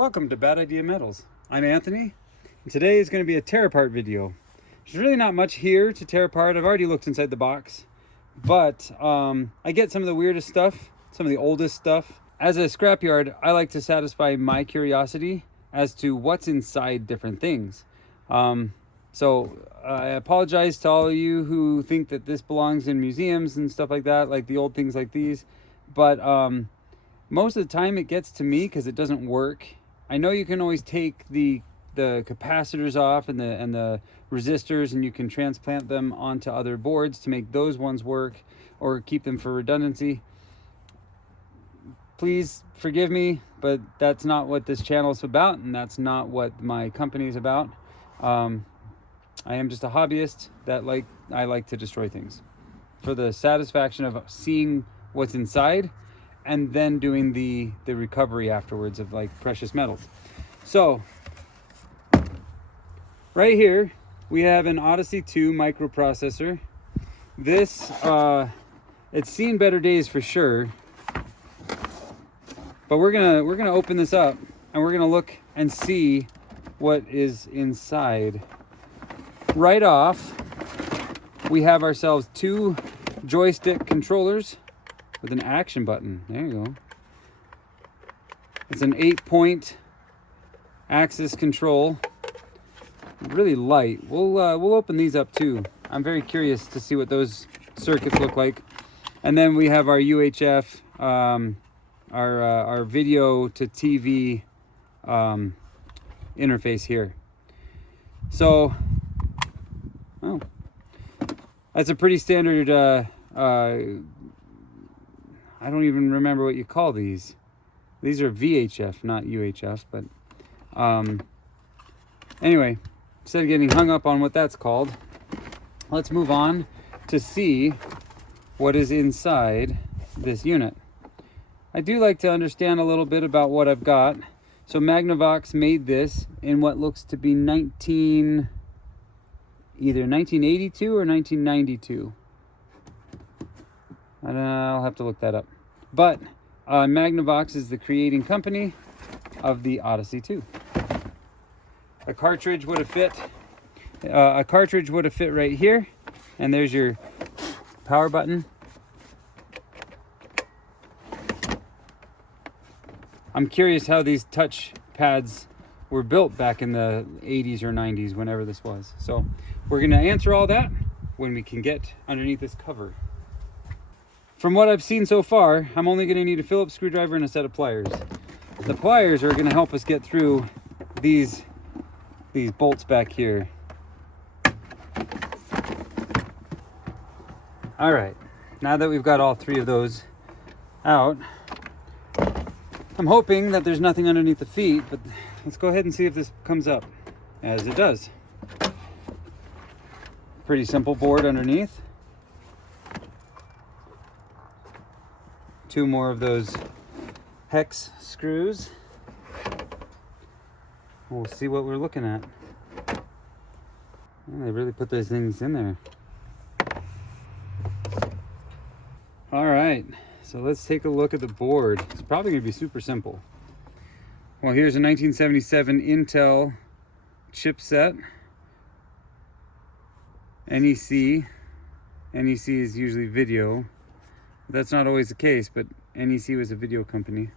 Welcome to Bad Idea Metals. I'm Anthony, and today is going to be a tear apart video. There's really not much here to tear apart. I've already looked inside the box, but I get some of the weirdest stuff, some of the oldest stuff. As a scrapyard, I like to satisfy my curiosity as to what's inside different things. So I apologize to all of you who think that this belongs in museums and stuff like that, like the old things like these, but most of the time it gets to me because it doesn't work. I know you can always take the capacitors off and the resistors, and you can transplant them onto other boards to make those ones work or keep them for redundancy. Please forgive me, but that's not what this channel is about, and that's not what my company is about. I am just a hobbyist that I like to destroy things for the satisfaction of seeing what's inside and then doing the recovery afterwards of like precious metals. So right here we have an Odyssey 2 microprocessor. This it's seen better days for sure, but we're gonna open this up and we're gonna look and see what is inside. Right off, we have ourselves two joystick controllers with an action button. There you go. It's an 8-point axis control. Really light. We'll open these up too. I'm very curious to see what those circuits look like. And then we have our UHF, our video to TV interface here. So, oh, that's a pretty standard. I don't even remember what you call these. These are VHF, not UHF. But anyway, instead of getting hung up on what that's called, let's move on to see what is inside this unit. I do like to understand a little bit about what I've got. So Magnavox made this in what looks to be either 1982 or 1992. I'll have to look that up. But Magnavox is the creating company of the Odyssey 2. A cartridge would have fit. Right here, and there's your power button. I'm curious how these touch pads were built back in the 80s or 90s, whenever this was. So we're going to answer all that when we can get underneath this cover. From what I've seen so far, I'm only going to need a Phillips screwdriver and a set of pliers. The pliers are going to help us get through these bolts back here. All right, now that we've got all three of those out, I'm hoping that there's nothing underneath the feet, but let's go ahead and see if this comes up, as it does. Pretty simple board underneath. Two more of those hex screws. We'll see what we're looking at. Yeah, they really put those things in there. All right, so let's take a look at the board. It's probably gonna be super simple. Well, here's a 1977 Intel chipset. NEC. NEC is usually video. That's not always the case, but NEC was a video company.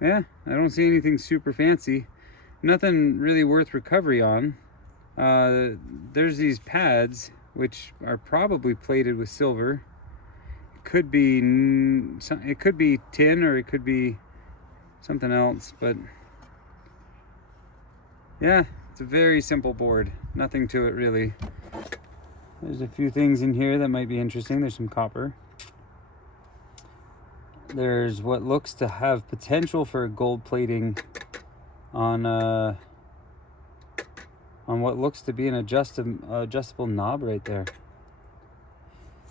Yeah, I don't see anything super fancy. Nothing really worth recovery on. There's these pads, which are probably plated with silver. It could be tin, or it could be something else, but yeah, it's a very simple board. Nothing to it really. There's a few things in here that might be interesting. There's some copper. There's what looks to have potential for gold plating on what looks to be an adjustable knob right there.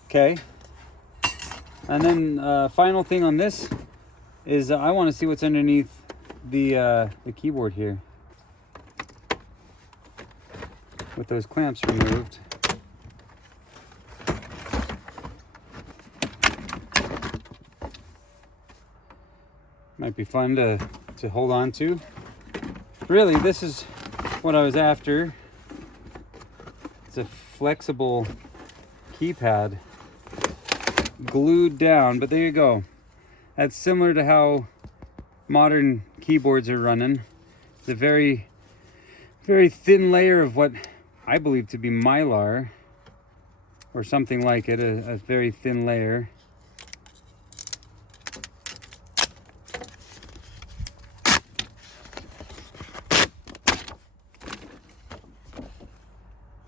Okay. And then final thing on this is I want to see what's underneath the keyboard here, with those clamps removed. Might be fun to hold on to. Really, this is what I was after. It's a flexible keypad glued down, but there you go. That's similar to how modern keyboards are running. It's a very, very thin layer of what I believe to be mylar, or something like it, a very thin layer.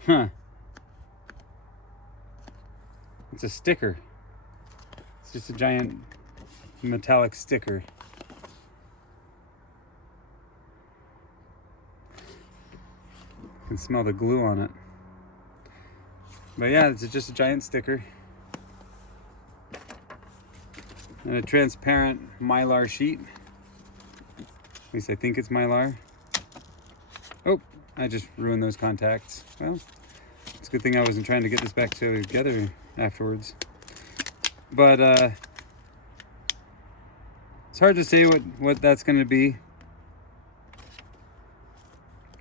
Huh. It's a sticker. It's just a giant metallic sticker. You can smell the glue on it. But yeah, it's just a giant sticker. And a transparent mylar sheet. At least I think it's mylar. Oh, I just ruined those contacts. Well, it's a good thing I wasn't trying to get this back together afterwards. But it's hard to say what that's going to be.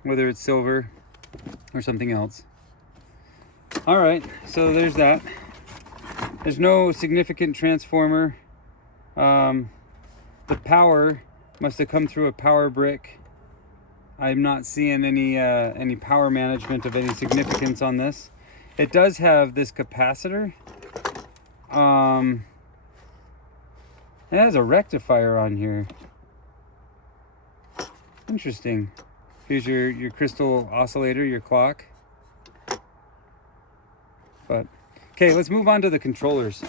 Whether it's silver or something else. All right, so there's that. There's no significant transformer. The power must have come through a power brick. I'm not seeing any power management of any significance on this. It does have this capacitor. It has a rectifier on here. Interesting. Here's your crystal oscillator, your clock. But okay, let's move on to the controllers.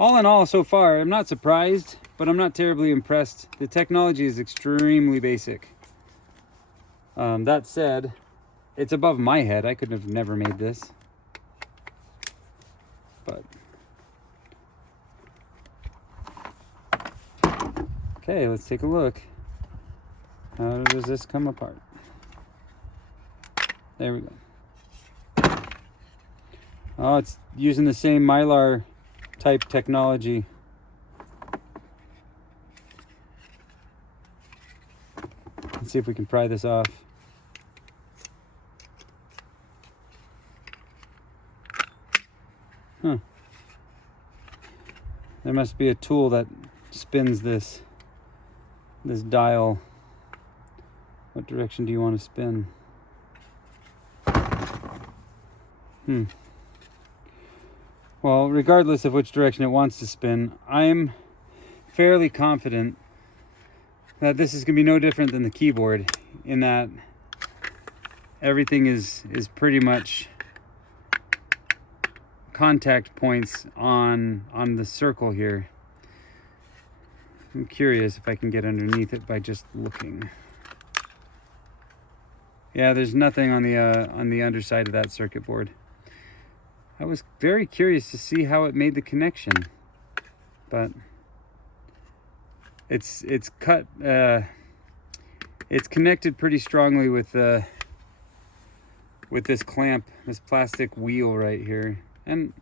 All in all, so far, I'm not surprised, but I'm not terribly impressed. The technology is extremely basic. That said, it's above my head. I could have never made this. But okay, let's take a look. How does this come apart? There we go. Oh, it's using the same mylar type technology. Let's see if we can pry this off. Huh. There must be a tool that spins this dial. What direction do you want to spin? Well, regardless of which direction it wants to spin, I'm fairly confident that this is going to be no different than the keyboard, in that everything is pretty much contact points on the circle here. I'm curious if I can get underneath it by just looking. Yeah, there's nothing on the underside of that circuit board. I was very curious to see how it made the connection, but it's cut. It's connected pretty strongly with this clamp, this plastic wheel right here. And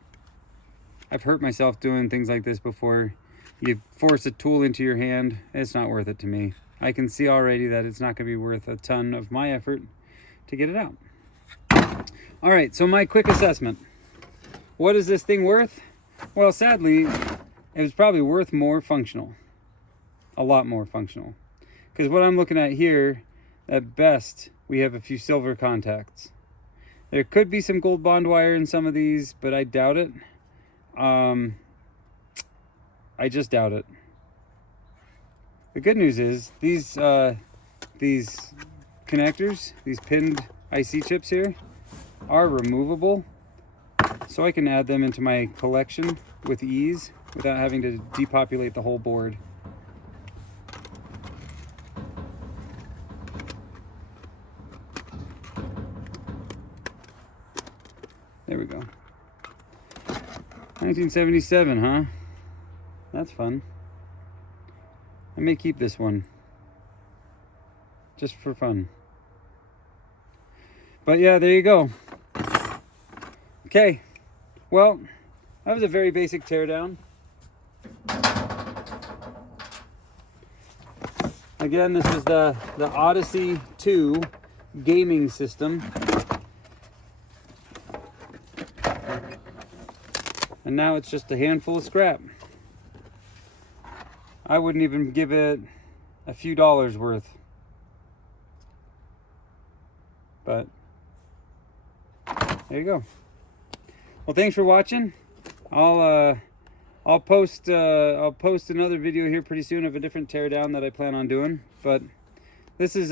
I've hurt myself doing things like this before. You force a tool into your hand, it's not worth it to me. I can see already that it's not going to be worth a ton of my effort to get it out. All right, so my quick assessment. What is this thing worth? Well, sadly, it was probably worth more functional. A lot more functional. Because what I'm looking at here, at best, we have a few silver contacts. There could be some gold bond wire in some of these, but I doubt it. I just doubt it. The good news is these connectors, these pinned IC chips here, are removable. So I can add them into my collection with ease without having to depopulate the whole board. There we go. 1977, huh? That's fun. I may keep this one. Just for fun. But yeah, there you go. Okay. Well, that was a very basic teardown. Again, this is the Odyssey 2 gaming system. And now it's just a handful of scrap. I wouldn't even give it a few dollars worth. But there you go. Well, thanks for watching. I'll post another video here pretty soon of a different teardown that I plan on doing. But this is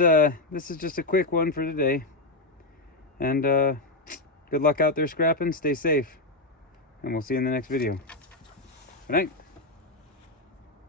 just a quick one for today. And good luck out there scrapping. Stay safe. And we'll see you in the next video. Good night.